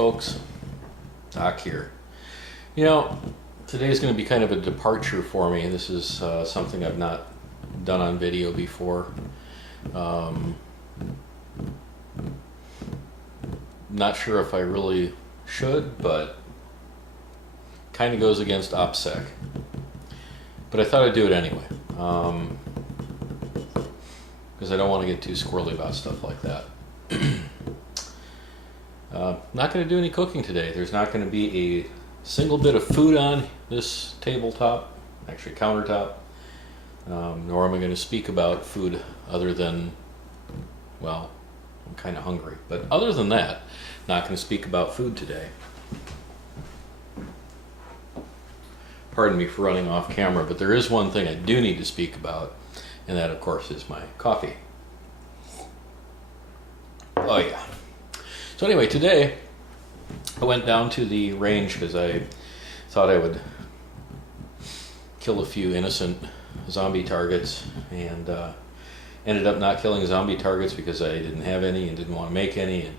folks, Doc here. You know, today's going to be kind of a departure for me. This is something I've not done on video before. Not sure if I really should, but kind of goes against OPSEC. But I thought I'd do it anyway, because I don't want to get too squirrely about stuff like that. Not going to do any cooking today. There's not going to be a single bit of food on this tabletop, actually countertop, nor am I going to speak about food other than, well, I'm kind of hungry. But other than that, not going to speak about food today. Pardon me for running off camera, but there is one thing I do need to speak about, and that of course is my coffee. Oh yeah. So anyway, today I went down to the range because I thought I would kill a few innocent zombie targets, and ended up not killing zombie targets because I didn't have any and didn't want to make any, and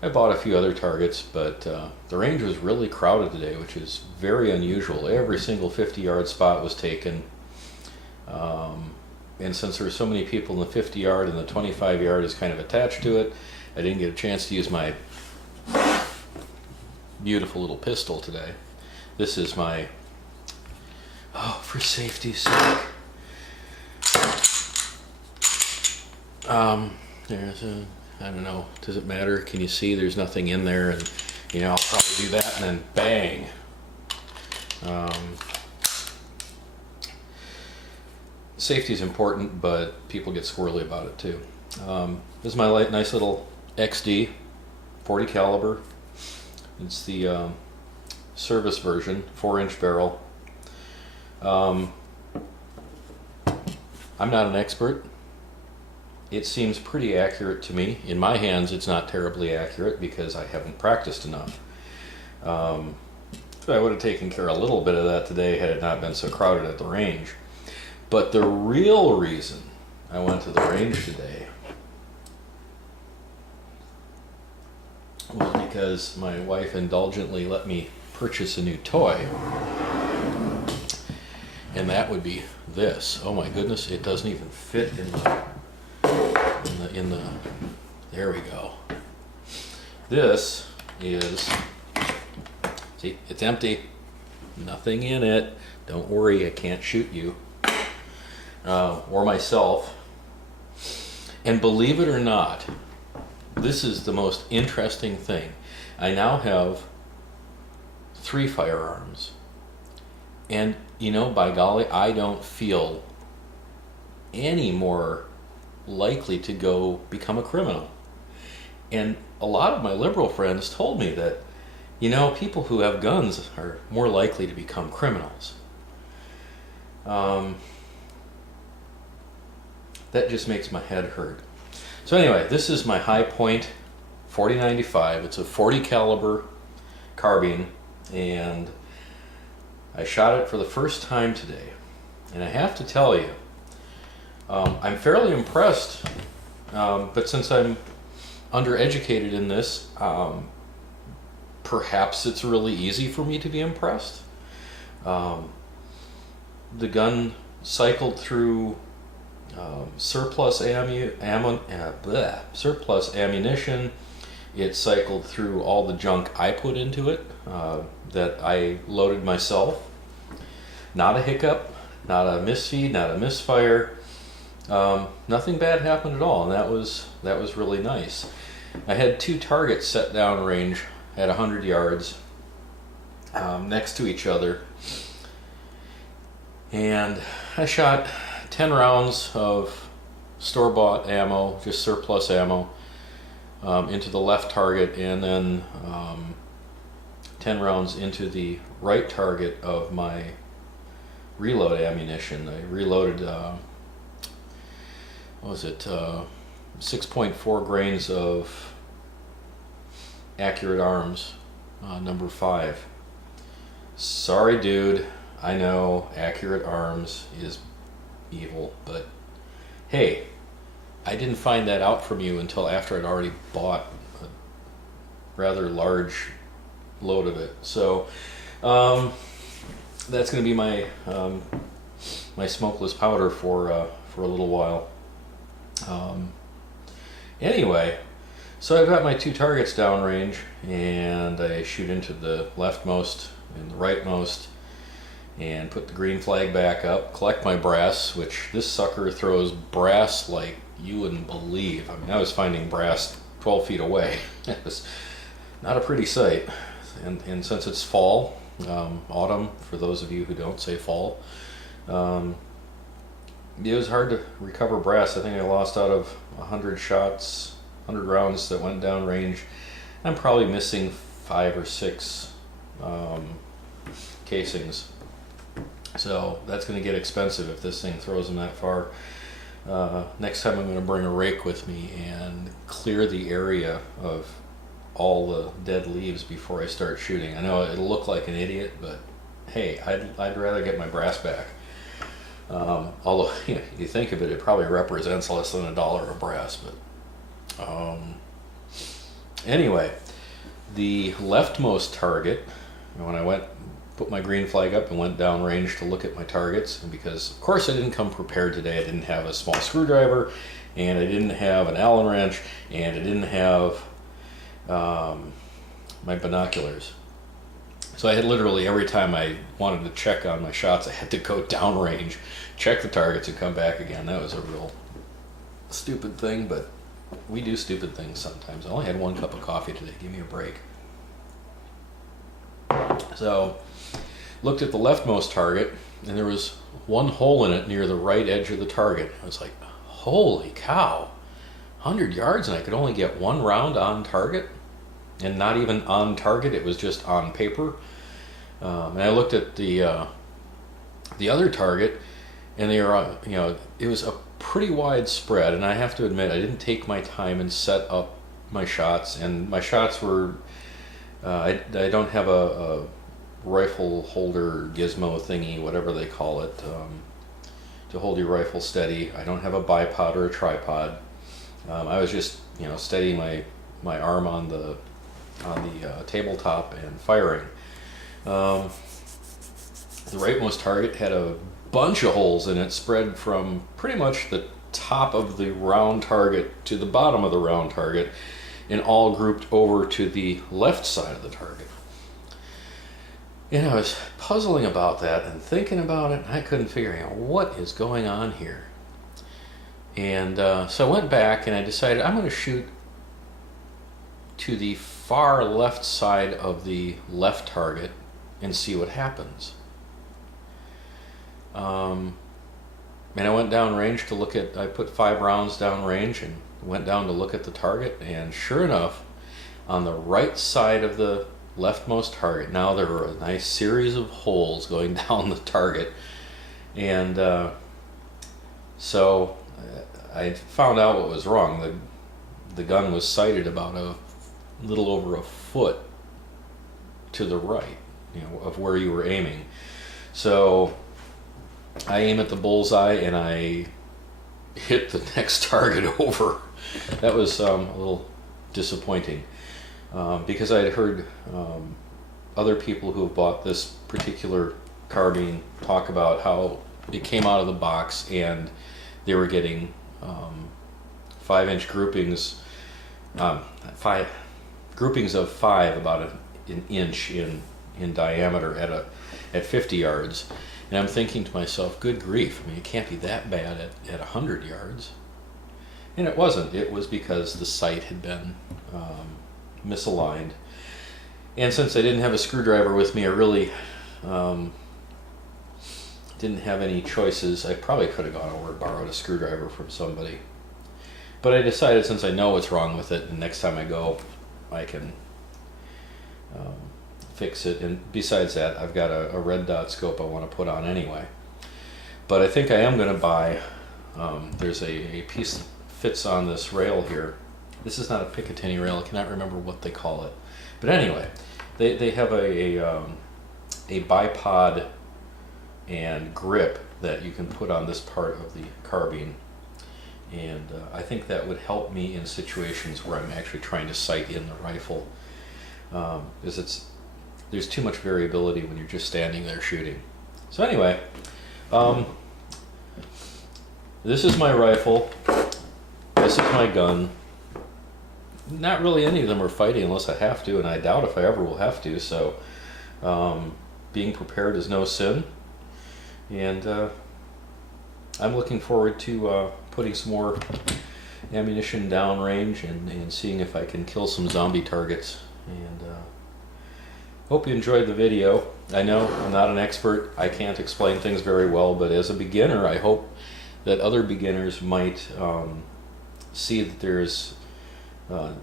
I bought a few other targets, but the range was really crowded today, which is very unusual. Every single 50-yard spot was taken, and since there were so many people in the 50-yard and the 25-yard is kind of attached to it, I didn't get a chance to use my beautiful little pistol today. This is my, oh, for safety's sake. There's a, I don't know, does it matter? Can you see there's nothing in there? And, you know, I'll probably do that and then bang. Safety is important, but people get squirrely about it too. This is my nice little XD 40 caliber. It's the service version, 4-inch barrel. I'm not an expert. It seems pretty accurate to me. In my hands, it's not terribly accurate because I haven't practiced enough. I would have taken care of a little bit of that today had it not been so crowded at the range. But the real reason I went to the range today was because my wife indulgently let me purchase a new toy. And that would be this. Oh my goodness, it doesn't even fit in the there we go. This is, see, it's empty. Nothing in it. Don't worry, I can't shoot you. Or myself. And believe it or not, this is the most interesting thing. I now have 3 firearms. And, you know, by golly, I don't feel any more likely to go become a criminal. And a lot of my liberal friends told me that, you know, people who have guns are more likely to become criminals. That just makes my head hurt. So anyway, this is my High Point 4095. It's a 40 caliber carbine, and I shot it for the first time today. And I have to tell you, I'm fairly impressed, but since I'm undereducated in this, perhaps it's really easy for me to be impressed. The gun cycled through surplus ammunition. It cycled through all the junk I put into it that I loaded myself. Not a hiccup, not a misfeed, not a misfire. Nothing bad happened at all, and that was really nice. I had 2 targets set down range at 100 yards next to each other, and I shot 10 rounds of store-bought ammo, just surplus ammo, into the left target, and then 10 rounds into the right target of my reload ammunition. I reloaded, what was it, 6.4 grains of Accurate Arms, number 5. Sorry dude, I know Accurate Arms is evil, but hey, I didn't find that out from you until after I'd already bought rather large load of it. So that's going to be my my smokeless powder for a little while. Anyway, so I've got my 2 targets downrange, and I shoot into the leftmost and the rightmost, and put the green flag back up, collect my brass, which this sucker throws brass like you wouldn't believe. I mean, I was finding brass 12 feet away. It was not a pretty sight. And since it's fall, autumn, for those of you who don't say fall, it was hard to recover brass. I think I lost out of 100 shots, 100 rounds that went down range. I'm probably missing 5 or 6 casings. So that's going to get expensive if this thing throws them that far. Next time I'm going to bring a rake with me and clear the area of all the dead leaves before I start shooting. I know it'll look like an idiot, but hey, I'd rather get my brass back. Although, you know, you think of it, it probably represents less than $1 of brass. But anyway, the leftmost target, when I put my green flag up and went downrange to look at my targets, and because of course I didn't come prepared today. I didn't have a small screwdriver, and I didn't have an Allen wrench, and I didn't have my binoculars. So I had literally, every time I wanted to check on my shots, I had to go downrange, check the targets, and come back again. That was a real stupid thing, but we do stupid things sometimes. I only had 1 cup of coffee today. Give me a break. So looked at the leftmost target, and there was 1 hole in it near the right edge of the target. I was like, holy cow, 100 yards, and I could only get 1 round on target, and not even on target, it was just on paper. And I looked at the other target, and they were, you know, it was a pretty wide spread, and I have to admit, I didn't take my time and set up my shots, and my shots were, I don't have a rifle holder gizmo thingy, whatever they call it, to hold your rifle steady. I don't have a bipod or a tripod. I was just, you know, steadying my arm on the tabletop and firing. The rightmost target had a bunch of holes in it, spread from pretty much the top of the round target to the bottom of the round target, and all grouped over to the left side of the target. And I was puzzling about that and thinking about it, and I couldn't figure out what is going on here. And so I went back and I decided I'm going to shoot to the far left side of the left target and see what happens. And I went down range to look at, I put 5 rounds down range and went down to look at the target, and sure enough, on the right side of the leftmost target, now there were a nice series of holes going down the target. And so I found out what was wrong. The gun was sighted about a little over a foot to the right, you know, of where you were aiming. So I aim at the bullseye and I hit the next target over. That was a little disappointing, because I had heard other people who have bought this particular carbine talk about how it came out of the box and they were getting 5-inch groupings, 5 groupings of 5 about an inch in diameter at 50 yards. And I'm thinking to myself, good grief, I mean, it can't be that bad at 100 yards. And it wasn't. It was because the sight had been misaligned. And since I didn't have a screwdriver with me, I really didn't have any choices. I probably could have gone over and borrowed a screwdriver from somebody. But I decided, since I know what's wrong with it, and next time I go, I can fix it. And besides that, I've got a red dot scope I want to put on anyway. But I think I am going to buy, there's a piece that fits on this rail here. This is not a Picatinny rail. I cannot remember what they call it. But anyway, they have a bipod and grip that you can put on this part of the carbine. And I think that would help me in situations where I'm actually trying to sight in the rifle because there's too much variability when you're just standing there shooting. So anyway, um, this is my rifle. This is my gun. Not really any of them are fighting unless I have to, and I doubt if I ever will have to. So being prepared is no sin, and I'm looking forward to putting some more ammunition downrange and seeing if I can kill some zombie targets. And hope you enjoyed the video. I know I'm not an expert. I can't explain things very well, but as a beginner, I hope that other beginners might see that there's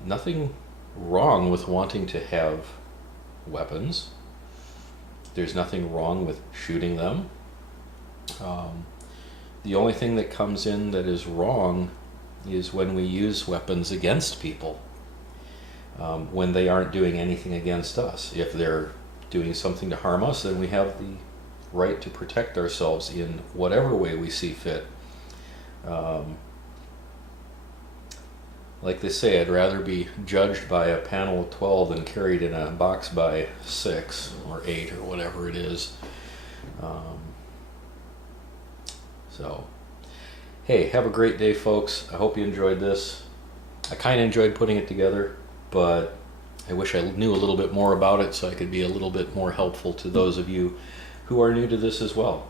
nothing wrong with wanting to have weapons. There's nothing wrong with shooting them. The only thing that comes in that is wrong is when we use weapons against people, when they aren't doing anything against us. If they're doing something to harm us, then we have the right to protect ourselves in whatever way we see fit. Like they say, I'd rather be judged by a panel of 12 than carried in a box by 6 or 8 or whatever it is. So, hey, have a great day, folks. I hope you enjoyed this. I kind of enjoyed putting it together, but I wish I knew a little bit more about it so I could be a little bit more helpful to those of you who are new to this as well.